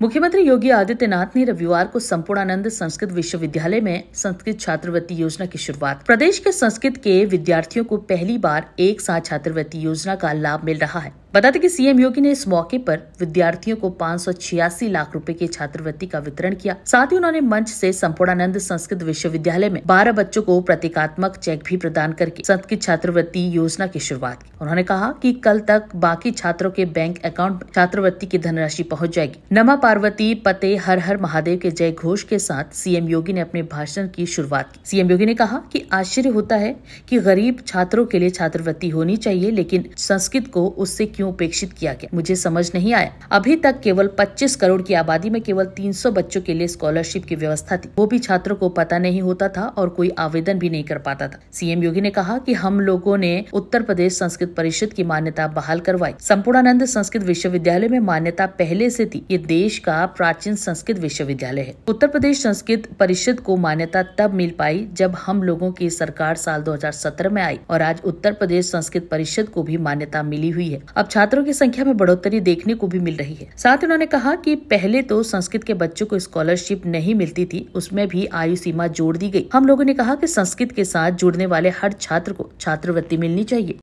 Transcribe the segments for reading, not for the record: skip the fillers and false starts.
मुख्यमंत्री योगी आदित्यनाथ ने रविवार को संपूर्णानंद संस्कृत विश्वविद्यालय में संस्कृत छात्रवृत्ति योजना की शुरुआत। प्रदेश के संस्कृत के विद्यार्थियों को पहली बार एक साथ छात्रवृत्ति योजना का लाभ मिल रहा है। बता दें कि सीएम योगी ने इस मौके पर विद्यार्थियों को 586 लाख रुपए की छात्रवृत्ति का वितरण किया। साथ ही उन्होंने मंच से संपूर्णानंद संस्कृत विश्वविद्यालय में 12 बच्चों को प्रतीकात्मक चेक भी प्रदान करके संस्कृत छात्रवृत्ति योजना की शुरुआत की। उन्होंने कहा कि कल तक बाकी छात्रों के बैंक अकाउंट में छात्रवृत्ति की धनराशि पहुँच जाएगी। नमा पार्वती पते हर हर महादेव के जय घोष के साथ सीएम योगी ने अपने भाषण की शुरुआत की। सीएम योगी ने कहा कि आश्चर्य होता है कि गरीब छात्रों के लिए छात्रवृत्ति होनी चाहिए, लेकिन संस्कृत को उससे क्यों उपेक्षित किया गया, मुझे समझ नहीं आया। अभी तक केवल 25 करोड़ की आबादी में केवल 300 बच्चों के लिए स्कॉलरशिप की व्यवस्था थी, वो भी छात्रों को पता नहीं होता था और कोई आवेदन भी नहीं कर पाता था। सीएम योगी ने कहा कि हम लोगों ने उत्तर प्रदेश संस्कृत परिषद की मान्यता बहाल करवाई। संपूर्णानंद संस्कृत विश्वविद्यालय में मान्यता पहले से थी। ये देश का प्राचीन संस्कृत विश्वविद्यालय है। उत्तर प्रदेश संस्कृत परिषद को मान्यता तब मिल पाई जब हम लोगों की सरकार साल 2017 में आई और आज उत्तर प्रदेश संस्कृत परिषद को भी मान्यता मिली हुई है। अब छात्रों की संख्या में बढ़ोतरी देखने को भी मिल रही है। साथ ही उन्होंने कहा कि पहले तो संस्कृत के बच्चों को स्कॉलरशिप नहीं मिलती थी, उसमें भी आयु सीमा जोड़ दी गई। हम लोगों ने कहा कि संस्कृत के साथ जुड़ने वाले हर छात्र को छात्रवृत्ति मिलनी चाहिए।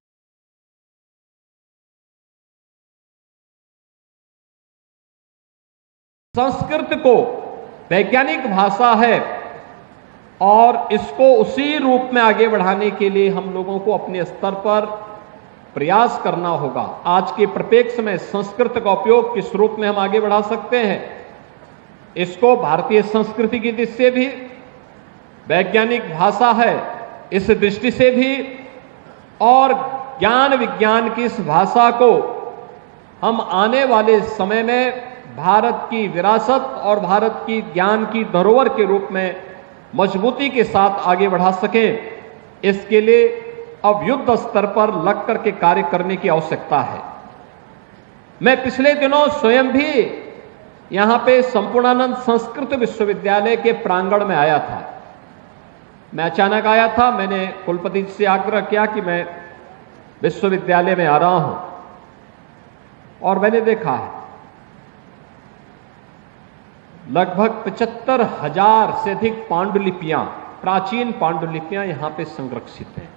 संस्कृत को वैज्ञानिक भाषा है और इसको उसी रूप में आगे बढ़ाने के लिए हम लोगों को अपने स्तर पर प्रयास करना होगा। आज के परिप्रेक्ष्य में संस्कृत का उपयोग किस रूप में हम आगे बढ़ा सकते हैं, इसको भारतीय संस्कृति की दृष्टि से भी, वैज्ञानिक भाषा है इस दृष्टि से भी, और ज्ञान विज्ञान की इस भाषा को हम आने वाले समय में भारत की विरासत और भारत की ज्ञान की धरोहर के रूप में मजबूती के साथ आगे बढ़ा सकें, इसके लिए अब युद्ध स्तर पर लग करके कार्य करने की आवश्यकता है। मैं पिछले दिनों स्वयं भी यहां पे संपूर्णानंद संस्कृत विश्वविद्यालय के प्रांगण में आया था। मैं अचानक आया था, मैंने कुलपति जी से आग्रह किया कि मैं विश्वविद्यालय में आ रहा हूं और मैंने देखा है लगभग 75,000 से अधिक पांडुलिपियां, प्राचीन पांडुलिपियां यहां पे संरक्षित हैं।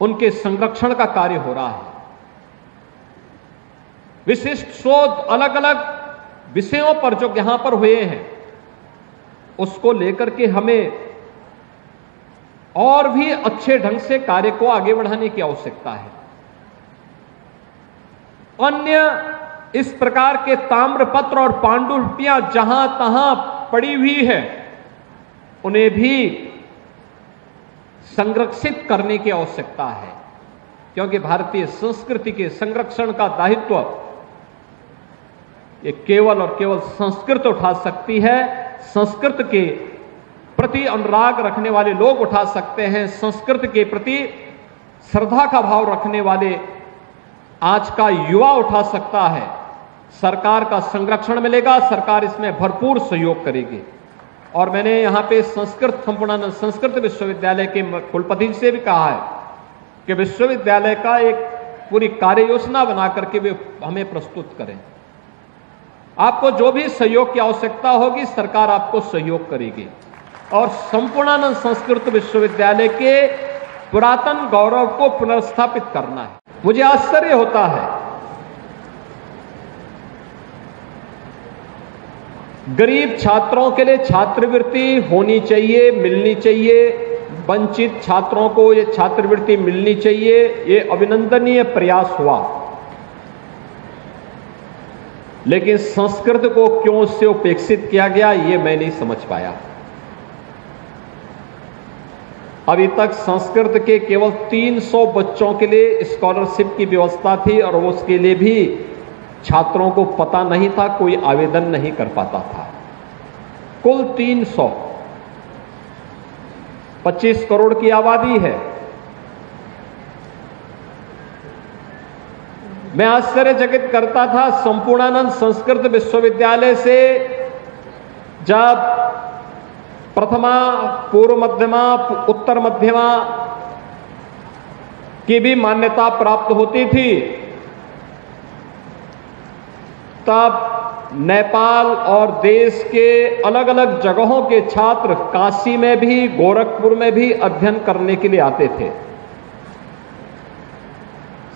उनके संरक्षण का कार्य हो रहा है। विशिष्ट शोध अलग अलग विषयों पर जो यहां पर हुए हैं उसको लेकर के हमें और भी अच्छे ढंग से कार्य को आगे बढ़ाने की आवश्यकता है। अन्य इस प्रकार के ताम्रपत्र और पांडुलिपियां जहां तहां पड़ी हुई है उन्हें भी संरक्षित करने की आवश्यकता है, क्योंकि भारतीय संस्कृति के संरक्षण का दायित्व ये केवल और केवल संस्कृत उठा सकती है। संस्कृत के प्रति अनुराग रखने वाले लोग उठा सकते हैं। संस्कृत के प्रति श्रद्धा का भाव रखने वाले आज का युवा उठा सकता है। सरकार का संरक्षण मिलेगा, सरकार इसमें भरपूर सहयोग करेगी। और मैंने यहाँ पे संपूर्णानंद संस्कृत विश्वविद्यालय के कुलपति से भी कहा है कि विश्वविद्यालय का एक पूरी कार्य योजना बना करके वे हमें प्रस्तुत करें। आपको जो भी सहयोग की आवश्यकता होगी सरकार आपको सहयोग करेगी और संपूर्णानंद संस्कृत विश्वविद्यालय के पुरातन गौरव को पुनर्स्थापित करना है। मुझे आश्चर्य होता है, गरीब छात्रों के लिए छात्रवृत्ति होनी चाहिए, मिलनी चाहिए, वंचित छात्रों को ये छात्रवृत्ति मिलनी चाहिए, ये अभिनंदनीय प्रयास हुआ। लेकिन संस्कृत को क्यों उससे उपेक्षित किया गया ये मैं नहीं समझ पाया। अभी तक संस्कृत के केवल 300 बच्चों के लिए स्कॉलरशिप की व्यवस्था थी और उसके लिए भी छात्रों को पता नहीं था, कोई आवेदन नहीं कर पाता था। कुल 300, 25 करोड़ की आबादी है। मैं आश्चर्यचकित करता था, संपूर्णानंद संस्कृत विश्वविद्यालय से जब प्रथमा, पूर्व मध्यमा, उत्तर मध्यमा की भी मान्यता प्राप्त होती थी, तब नेपाल और देश के अलग अलग जगहों के छात्र काशी में भी, गोरखपुर में भी अध्ययन करने के लिए आते थे।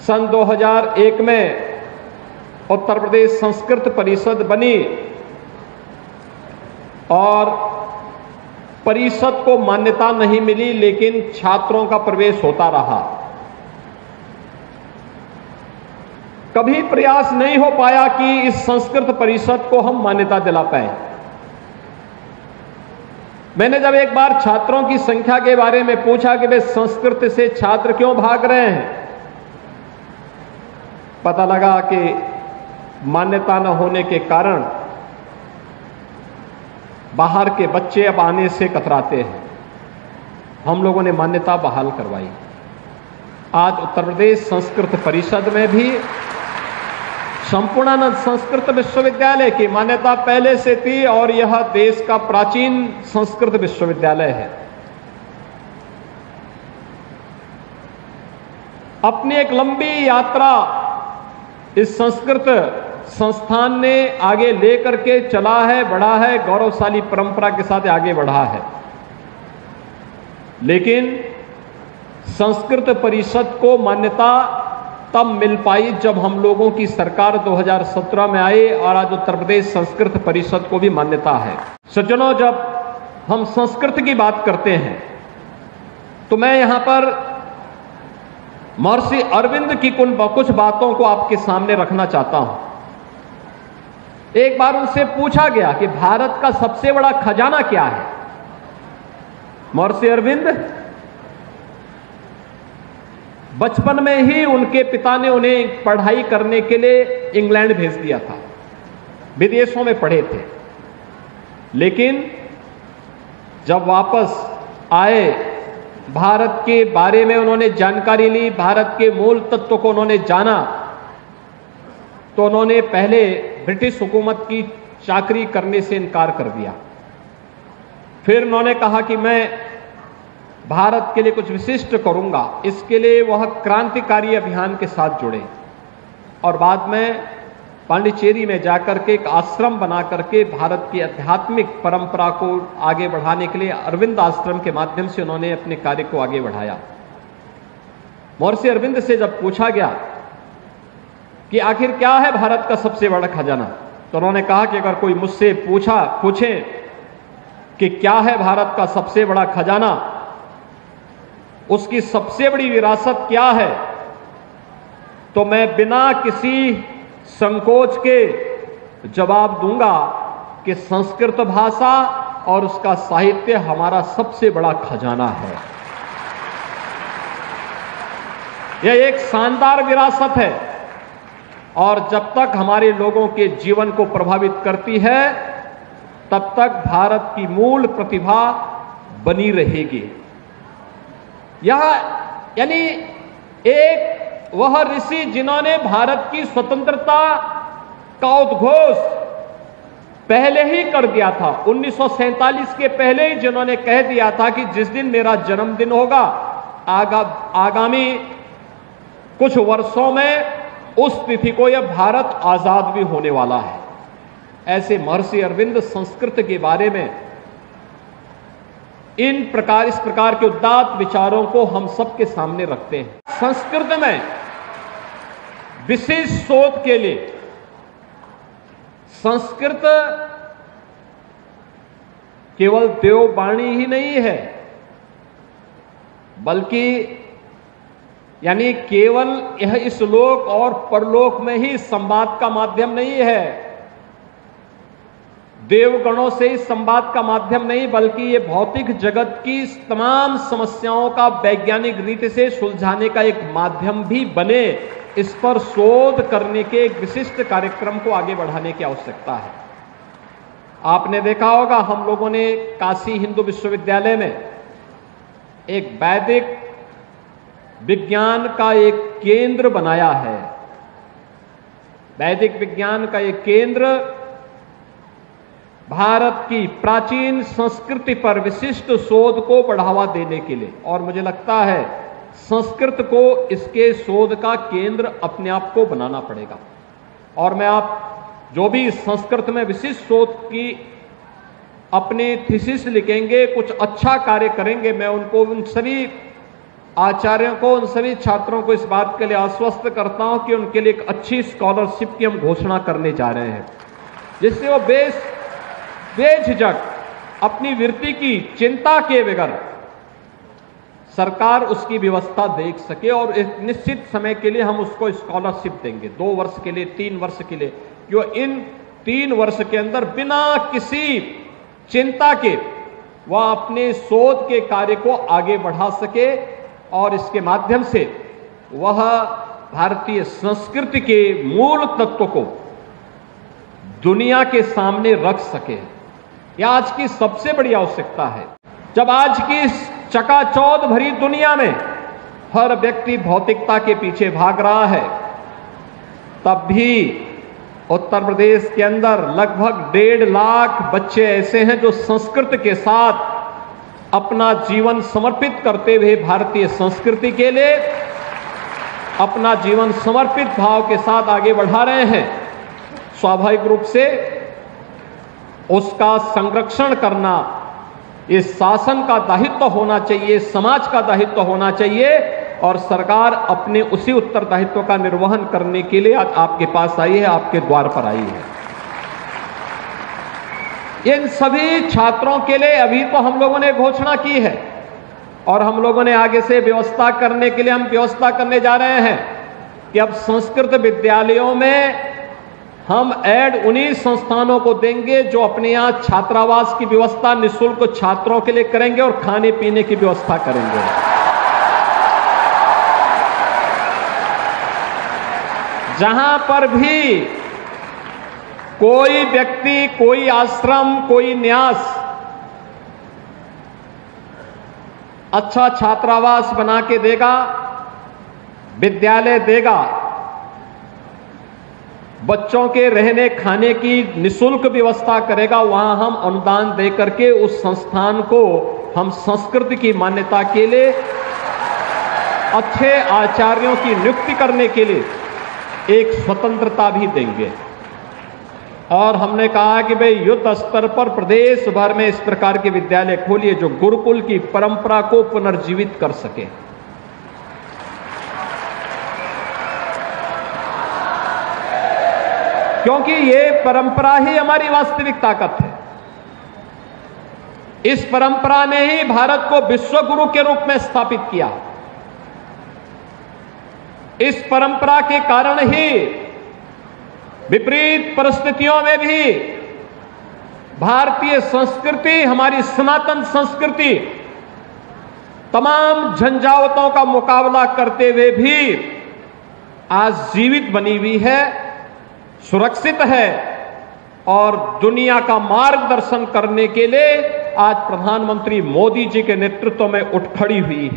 सन 2001 में उत्तर प्रदेश संस्कृत परिषद बनी और परिषद को मान्यता नहीं मिली, लेकिन छात्रों का प्रवेश होता रहा। कभी प्रयास नहीं हो पाया कि इस संस्कृत परिषद को हम मान्यता दिला पाए। मैंने जब एक बार छात्रों की संख्या के बारे में पूछा कि वे संस्कृत से छात्र क्यों भाग रहे हैं, पता लगा कि मान्यता न होने के कारण बाहर के बच्चे अब आने से कतराते हैं। हम लोगों ने मान्यता बहाल करवाई। आज उत्तर प्रदेश संस्कृत परिषद में भी संपूर्णानंद संस्कृत विश्वविद्यालय की मान्यता पहले से थी और यह देश का प्राचीन संस्कृत विश्वविद्यालय है। अपनी एक लंबी यात्रा इस संस्कृत संस्थान ने आगे लेकर के चला है, बढ़ा है, गौरवशाली परंपरा के साथ आगे बढ़ा है। लेकिन संस्कृत परिषद को मान्यता तब मिल पाई जब हम लोगों की सरकार 2017 में आई और आज उत्तर प्रदेश संस्कृत परिषद को भी मान्यता है। सज्जनों, जब हम संस्कृत की बात करते हैं तो मैं यहां पर महर्षि अरविंद की कुछ बातों को आपके सामने रखना चाहता हूं। एक बार उनसे पूछा गया कि भारत का सबसे बड़ा खजाना क्या है। महर्षि अरविंद बचपन में ही उनके पिता ने उन्हें पढ़ाई करने के लिए इंग्लैंड भेज दिया था, विदेशों में पढ़े थे। लेकिन जब वापस आए, भारत के बारे में उन्होंने जानकारी ली, भारत के मूल तत्व को उन्होंने जाना, तो उन्होंने पहले ब्रिटिश हुकूमत की चाकरी करने से इनकार कर दिया। फिर उन्होंने कहा कि मैं भारत के लिए कुछ विशिष्ट करूंगा। इसके लिए वह क्रांतिकारी अभियान के साथ जुड़े और बाद में पांडिचेरी में जाकर के एक आश्रम बना करके भारत की आध्यात्मिक परंपरा को आगे बढ़ाने के लिए अरविंद आश्रम के माध्यम से उन्होंने अपने कार्य को आगे बढ़ाया। महर्षि अरविंद से जब पूछा गया कि आखिर क्या है भारत का सबसे बड़ा खजाना, तो उन्होंने कहा कि अगर कोई मुझसे पूछे कि क्या है भारत का सबसे बड़ा खजाना, उसकी सबसे बड़ी विरासत क्या है, तो मैं बिना किसी संकोच के जवाब दूंगा कि संस्कृत भाषा और उसका साहित्य हमारा सबसे बड़ा खजाना है। यह एक शानदार विरासत है और जब तक हमारे लोगों के जीवन को प्रभावित करती है, तब तक भारत की मूल प्रतिभा बनी रहेगी। यह यानी एक वह ऋषि जिन्होंने भारत की स्वतंत्रता का उद्घोष पहले ही कर दिया था, 1947 के पहले ही जिन्होंने कह दिया था कि जिस दिन मेरा जन्मदिन होगा, आगामी कुछ वर्षों में उस तिथि को यह भारत आजाद भी होने वाला है। ऐसे महर्षि अरविंद संस्कृत के बारे में इस प्रकार के उदात्त विचारों को हम सबके सामने रखते हैं। संस्कृत में विशेष शोध के लिए संस्कृत केवल देववाणी ही नहीं है, बल्कि यानी केवल यह इस लोक और परलोक में ही संवाद का माध्यम नहीं है, देवगणों से इस संवाद का माध्यम नहीं, बल्कि ये भौतिक जगत की तमाम समस्याओं का वैज्ञानिक रीति से सुलझाने का एक माध्यम भी बने, इस पर शोध करने के एक विशिष्ट कार्यक्रम को आगे बढ़ाने की आवश्यकता है। आपने देखा होगा, हम लोगों ने काशी हिंदू विश्वविद्यालय में एक वैदिक विज्ञान का एक केंद्र बनाया है। वैदिक विज्ञान का एक केंद्र भारत की प्राचीन संस्कृति पर विशिष्ट शोध को बढ़ावा देने के लिए, और मुझे लगता है संस्कृत को इसके शोध का केंद्र अपने आप को बनाना पड़ेगा। और मैं आप जो भी संस्कृत में विशिष्ट शोध की अपनी थीसिस लिखेंगे, कुछ अच्छा कार्य करेंगे, मैं उनको, उन सभी आचार्यों को, उन सभी छात्रों को इस बात के लिए आश्वस्त करता हूं कि उनके लिए एक अच्छी स्कॉलरशिप की हम घोषणा करने जा रहे हैं, जिससे वो बेझिझक अपनी वृत्ति की चिंता किए बगैर सरकार उसकी व्यवस्था देख सके और एक निश्चित समय के लिए हम उसको स्कॉलरशिप देंगे, 2 वर्ष के लिए, 3 वर्ष के लिए, जो इन 3 वर्ष के अंदर बिना किसी चिंता के वह अपने शोध के कार्य को आगे बढ़ा सके और इसके माध्यम से वह भारतीय संस्कृति के मूल तत्व को दुनिया के सामने रख सके। यह आज की सबसे बड़ी आवश्यकता है। जब आज की चकाचौंध भरी दुनिया में हर व्यक्ति भौतिकता के पीछे भाग रहा है, तब भी उत्तर प्रदेश के अंदर लगभग 1.5 लाख बच्चे ऐसे हैं जो संस्कृत के साथ अपना जीवन समर्पित करते हुए भारतीय संस्कृति के लिए अपना जीवन समर्पित भाव के साथ आगे बढ़ा रहे हैं। स्वाभाविक रूप से उसका संरक्षण करना इस शासन का दायित्व होना चाहिए, समाज का दायित्व होना चाहिए और सरकार अपने उसी उत्तरदायित्व का निर्वहन करने के लिए आज आपके पास आई है, आपके द्वार पर आई है। इन सभी छात्रों के लिए अभी तो हम लोगों ने घोषणा की है और हम लोगों ने आगे से व्यवस्था करने के लिए हम व्यवस्था करने जा रहे हैं कि अब संस्कृत विद्यालयों में हम ऐड उन्हीं संस्थानों को देंगे जो अपने यहां छात्रावास की व्यवस्था निःशुल्क छात्रों के लिए करेंगे और खाने पीने की व्यवस्था करेंगे। जहां पर भी कोई व्यक्ति, कोई आश्रम, कोई न्यास अच्छा छात्रावास बना के देगा, विद्यालय देगा, बच्चों के रहने खाने की निःशुल्क व्यवस्था करेगा, वहां हम अनुदान दे करके उस संस्थान को हम संस्कृत की मान्यता के लिए अच्छे आचार्यों की नियुक्ति करने के लिए एक स्वतंत्रता भी देंगे। और हमने कहा कि भाई युद्ध स्तर पर प्रदेश भर में इस प्रकार के विद्यालय खोलिए जो गुरुकुल की परंपरा को पुनर्जीवित कर सके। क्योंकि ये परंपरा ही हमारी वास्तविक ताकत है। इस परंपरा ने ही भारत को विश्व गुरु के रूप में स्थापित किया। इस परंपरा के कारण ही विपरीत परिस्थितियों में भी भारतीय संस्कृति, हमारी सनातन संस्कृति तमाम झंझावतों का मुकाबला करते हुए भी आज जीवित बनी हुई है, सुरक्षित है और दुनिया का मार्गदर्शन करने के लिए आज प्रधानमंत्री मोदी जी के नेतृत्व में उठ खड़ी हुई है।